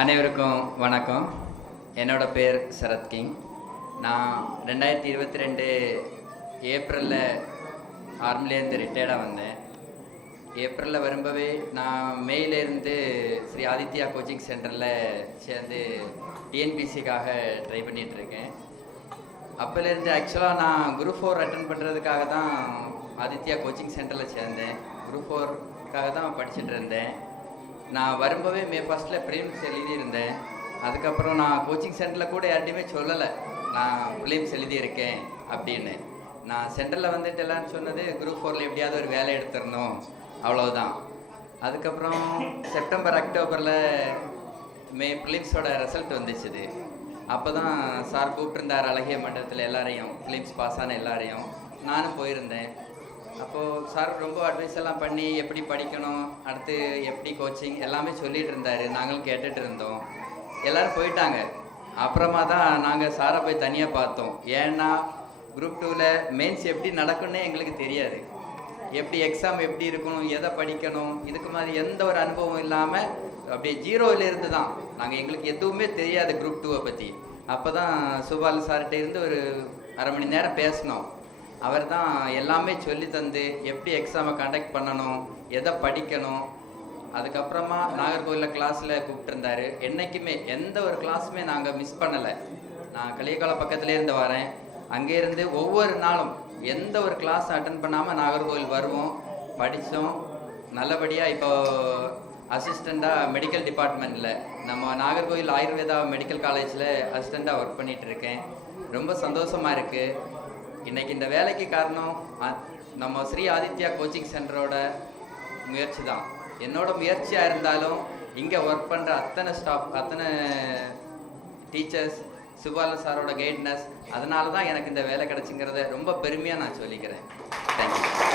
அனைவருக்கும் வணக்கம். என்னோட பேர் சரத்கிங் நான் ரெண்டாயிரத்தி இருபத்தி ரெண்டு ஏப்ரலில் ஆர்மிலேருந்து ரிட்டையர்டாக வந்தேன். ஏப்ரலில் வரும்பவே நான் மேயிலேருந்து ஸ்ரீ ஆதித்யா கோச்சிங் சென்டரில் சேர்ந்து டிஎன்பிசிக்காக ட்ரை பண்ணிகிட்ருக்கேன் அப்போலேருந்து ஆக்சுவலாக நான் குரூப் ஃபோர் அட்டன் பண்ணுறதுக்காக தான் ஆதித்யா கோச்சிங் சென்டரில் சேர்ந்தேன். குரூப் ஃபோருக்காக தான் படிச்சுட்டு இருந்தேன். நான் வரும்போவே மே ஃபஸ்ட்டில் ப்ரிலிம்ஸ் எழுதியிருந்தேன் அதுக்கப்புறம் நான் கோச்சிங் சென்டரில் கூட யார்ட்டையுமே சொல்லலை. நான் ப்ரிலிம்ஸ் எழுதியிருக்கேன் அப்படின்னு. நான் சென்டரில் வந்துட்டு எல்லாரும் சொன்னது குரூப் ஃபோரில் எப்படியாவது ஒரு வேலை எடுத்துடணும். அவ்வளோதான் அதுக்கப்புறம் செப்டம்பர் அக்டோபரில் மே ப்ரிலிம்ஸோட ரிசல்ட் வந்துச்சுது. அப்போ தான் சார் கூப்பிட்டுருந்தார் அழகிய மண்டலத்தில் எல்லாரையும் ஃபிலிம்ஸ் பாஸ் ஆன எல்லாரையும். நானும் போயிருந்தேன். அப்போது சார் ரொம்ப அட்வைஸ் எல்லாம் பண்ணி எப்படி படிக்கணும் அடுத்து எப்படி கோச்சிங் எல்லாமே சொல்லிட்டு இருந்தார். நாங்களும் கேட்டுட்டு இருந்தோம். எல்லாரும் போயிட்டாங்க. அப்புறமா தான் நாங்கள் சாரை போய் தனியாக பார்த்தோம். ஏன்னா குரூப் டூவில் மெயின்ஸ் எப்படி நடக்கும்னே எங்களுக்கு தெரியாது. எப்படி எக்ஸாம் எப்படி இருக்கணும் எதை படிக்கணும் இதுக்கு மாதிரி எந்த ஒரு அனுபவம் இல்லாமல் அப்படியே ஜீரோவிலேருந்து தான். நாங்கள் எங்களுக்கு எதுவுமே தெரியாது குரூப் டூவை பற்றி அப்போ தான் சுபால் சார்கிட்ட இருந்து ஒரு அரை மணி நேரம் பேசினோம். அவர் தான் எல்லாமே சொல்லி தந்து எப்படி எக்ஸாமை கண்டக்ட் பண்ணணும் எதை படிக்கணும். அதுக்கப்புறமா நாகர்கோவிலில் கிளாஸில் கூப்பிட்டுருந்தாரு. என்றைக்குமே எந்த ஒரு கிளாஸுமே நாங்கள் மிஸ் பண்ணலை. நான் கலியகால பக்கத்துலேயே இருந்து வரேன். அங்கேருந்து ஒவ்வொரு நாளும் எந்த ஒரு கிளாஸ் அட்டன் பண்ணாமல் நாகர்கோவில் வருவோம் படித்தோம். நல்லபடியாக இப்போ அசிஸ்டண்ட்டாக மெடிக்கல் டிபார்ட்மெண்ட்டில் நம்ம நாகர்கோவில் ஆயுர்வேதா மெடிக்கல் காலேஜில் அசிஸ்டண்ட்டாக ஒர்க் பண்ணிகிட்ருக்கேன் இருக்கேன். ரொம்ப சந்தோஷமாக இருக்குது இன்னைக்கு இந்த வேலைக்கு காரணம் நம்ம ஸ்ரீ ஆதித்யா கோச்சிங் சென்டரோட முயற்சி தான். என்னோட முயற்சியாக இருந்தாலும் இங்கே ஒர்க் பண்ணுற அத்தனை ஸ்டாஃப் அத்தனை டீச்சர்ஸ் சுபாலன் சாரோட கைட்னஸ் அதனால தான் எனக்கு இந்த வேலை கிடச்சிங்கிறத ரொம்ப பெருமையாக நான் சொல்லிக்கிறேன். தேங்க்யூ